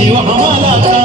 जीव हमालाचा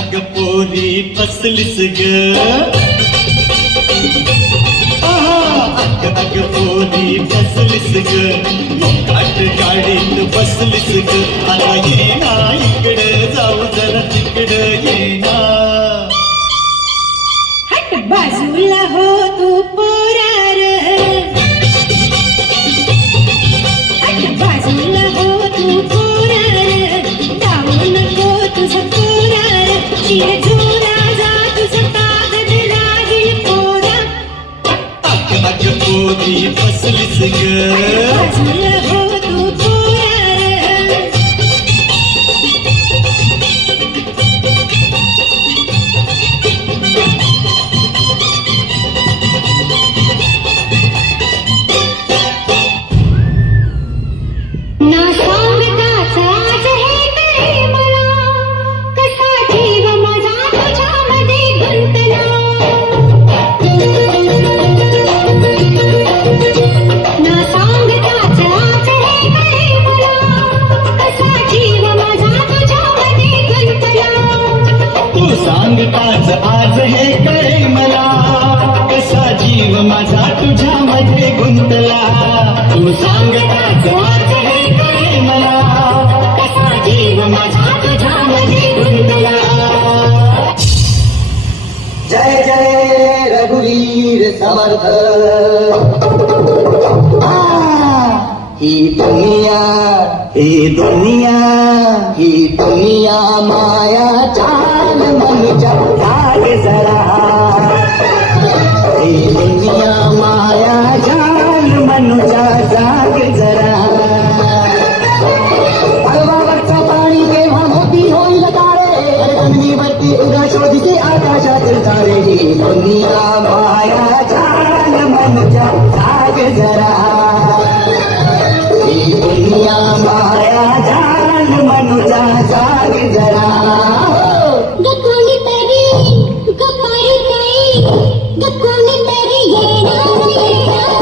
अग पोरी फसलीस ग अग पोरी फसलीस ग काट गाडीत बसलीस ग आता ये ना इकडे जाऊ जरा तिकडे ये ना हट बाजूला हो तू पोरार हट बाजूला हो तू पोरार जाऊ नको तुझं जोरा जा तुझं कागद लागेल पोरा अग पोरी फसलीस ग बाजूला हो तू पोरा ना सांगताचा आज हे प्रेम कसा जीव माझा तुझ्यामध्ये गुंतला ना सांगताचा आज हे प्रेम कसा जीव माझा तुझ्यामध्ये गुंतला तू सांगताच आज हे कळे मला कसा जीव माझा तुझ्यामध्ये गुंतला तू सांगताच आज हे कळे मला कसा जीव माझा तुझ्यामध्ये गुंतला जय जय रघुवीर समर्थ ही दुनिया माया चाल मनुजा जाग जरा ही दुनिया माया चाल मनुजा जाग जरा भगवावरचा पाणी केव्हा मोठी होईल तारे जमिनीवरती उगा शोधते आकाशातील तारे ही दुनिया माया चाल मनुजा जाग जरा ही दुनिया माया चाल मनुजा जाग जरा कोणीतरी गप्पारी काही कोणीतरी येणार येणार